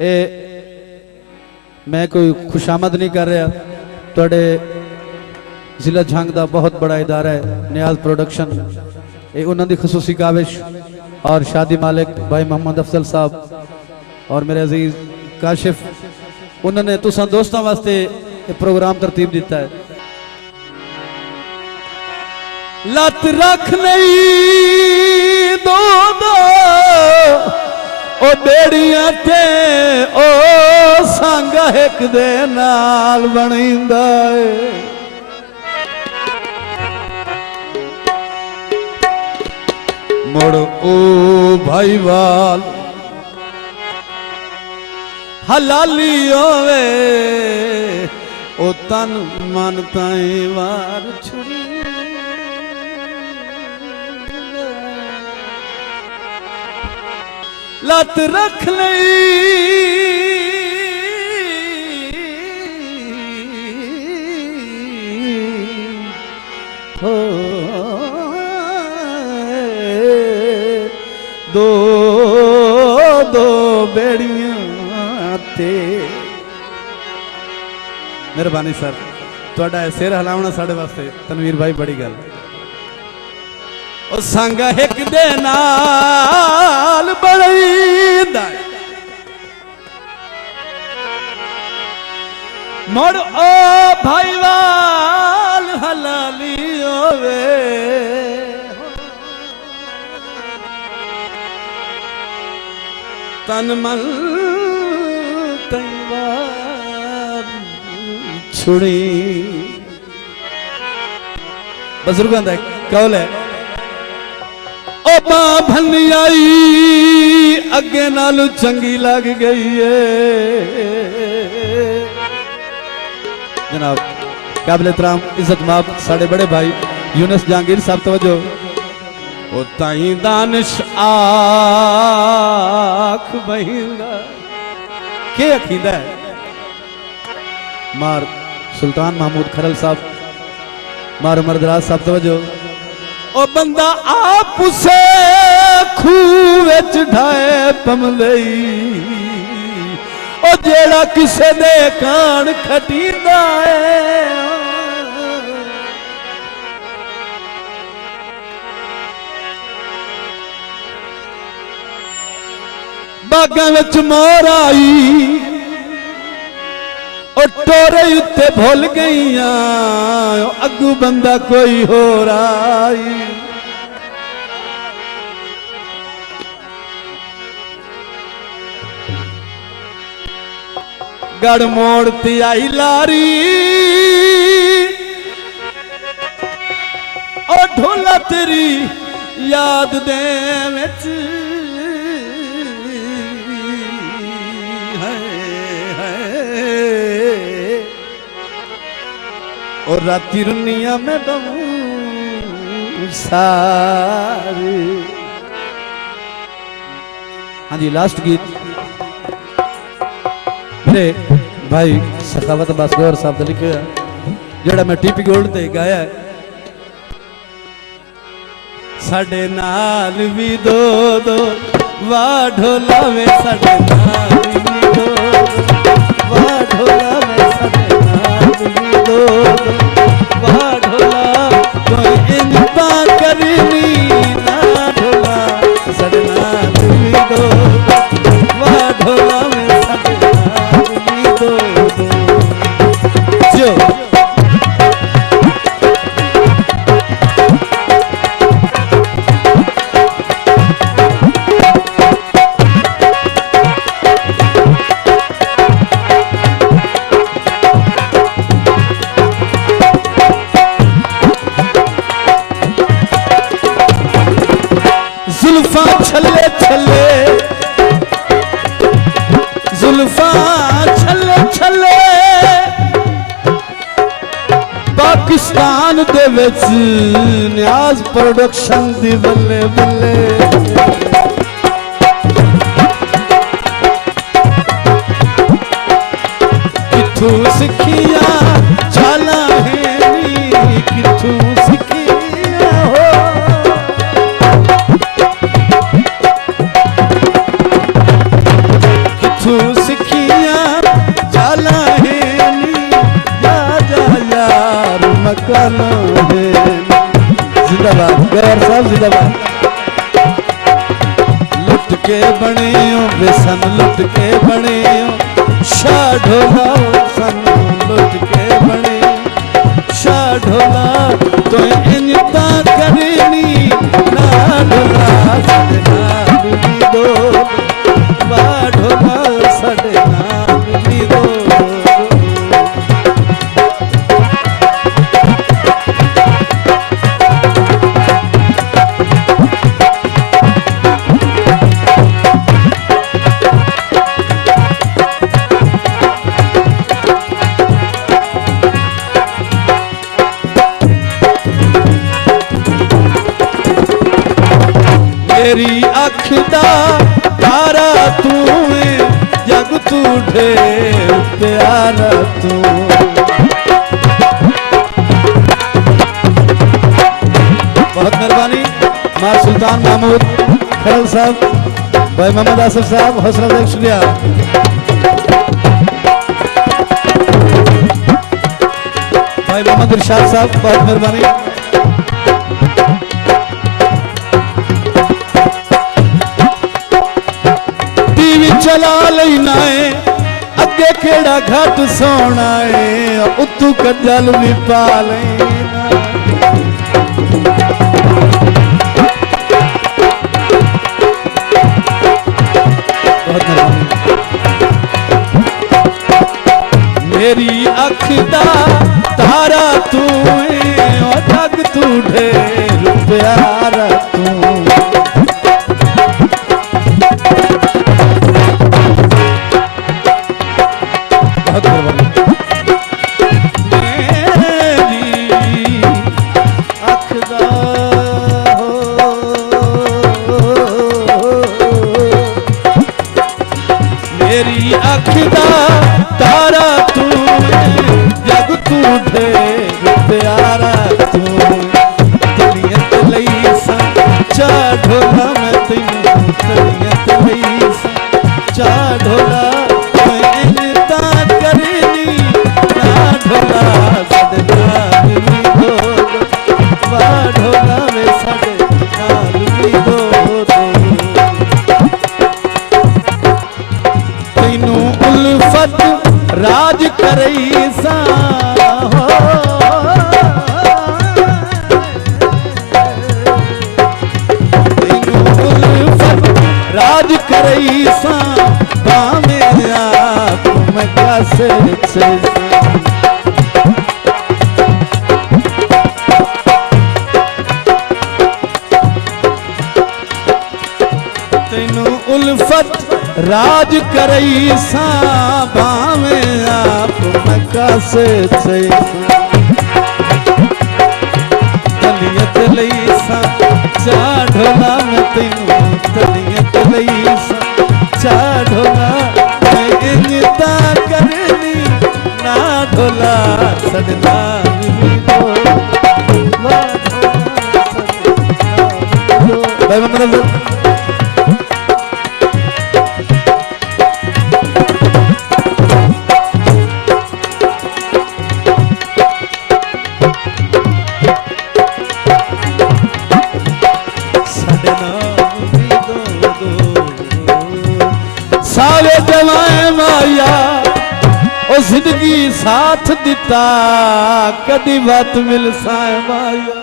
ए मैं कोई खुशामद नहीं कर रहा, थोड़े जिला झंग का बहुत बड़ा इदारा है नियाज प्रोडक्शन, ये उन्होंने खसूसी काविश और शादी मालिक भाई मोहम्मद अफजल साहब और मेरे अजीज काशिफ, उन्होंने तुसा दोस्तों वास्ते प्रोग्राम तरतीब दिता है। लत रख नहीं दो ओ बेड़ियां ते ओ सांगा एक दे नाल बनिंदा है। मुड़ ओ भाईवाल हलाली होवे ओ तन मन ताई वार छुड़ी लत रख लई हो दो दो बेड़ियां ते। मेहरबानी सर, थोड़ा सिर हिलावना साढ़े वास्ते तनवीर भाई बड़ी गल। ओ संग एक दे नाल बड़ीदा मोड़ ओ भाईवाल हलाली होवे तन मन तैवार छुड़ी। बुजुर्गों का कौल है ओ बां भन्नी आई अगे नालू चंगी लग गई है। जनाब काबिल एहतराम इज्जत माफ साढ़े बड़े भाई यूनुस जहांगीर साहब तवज्जो। ओ ताई दानिश आख बहिंदा के अखीदा है मार सुल्तान महमूद खरल साहब मार उमरदराज साहब तवज्जो। ओ बंदा आप से खूह विच ढाए पमलई ओ जेड़ा किसे दे कान खटींदा है। बागां विच मोर आई ओ टोरे उत्ते भुल गईयां अगू बंदा कोई हो आई। गड़ मोड़ती आई लारी ओ ढोला तेरी याद दे विच और राती रुनिया में बहु सारी। हाँ जी लास्ट गीत मेरे भाई सखावत अब्बास गौर साहब ने लिखे जेड़ा मैं टीपी गोल्ड ते गाया है। साडे नाल भी दो दो वाह ढोला वे साडे नाल भी दो वाह ढोला वे साडे नाल भी दो वाह ढोला कोई इंता करनी ना ढोला साडे नाल भी दो वाह ढोला वे साडे नाल भी दो जो जुल्फा छले छले जुल्फा छले छले पाकिस्तान दे विच नियाज प्रोडक्शन दी बल्ले बल्ले। किथू सिखिया चाला है किथू सिखिया हो मुर्दाबाद। लुट के बने हो बेसन लुट के बने हो शाह ढोला सन लुट के बने शाह ढोला तो इंजता करनी ना ढोला साडे नाल वी दो वाह ढोला साडे नाल वी दो। मेरी अख दा तारा तू जग तू ढेर प्यारा तू। बहुत मेहरबानी मार सुल्तान महमूद खरल साहब, भाई मोहम्मद आसिफ साहब, हौसला देख शुक्रिया। भाई मोहम्मद इरशाद साहब बहुत मेहरबानी। चला लेना है अगे केड़ा घट सोना है उतू कजल भी पा लेना। मेरी अख दा तारा तू जग तू ढेर प्यारा तू। मेरी अख दा तारा तू जग तू ढेर प्यारा तू। तलियत लई सा चा ढोला मैं तैनू तलियत लई सा चा ढोला मैं इंजता करनी ना ढोला साडे नाल वी दो वाह ढोला वे साडे नाल वी दो। तैनू उल्फत राज करई सा हो तैनू उल्फत राज करई सा बामे आप मैं कैसे तैनू उल्फत राज करई सा भावे आप मैं कैसे तलियत लई सा चा ढोला मैं तैनू तलियत लई सा चा ढोला मैं इंजता करनी ना ढोला साडे नाल वी दो वाह ढोला साडे नाल वी दो। भाई मोहम्मद सारे जवाए माया ओ जिंदगी साथ दिता कदी बात मिल साए माया।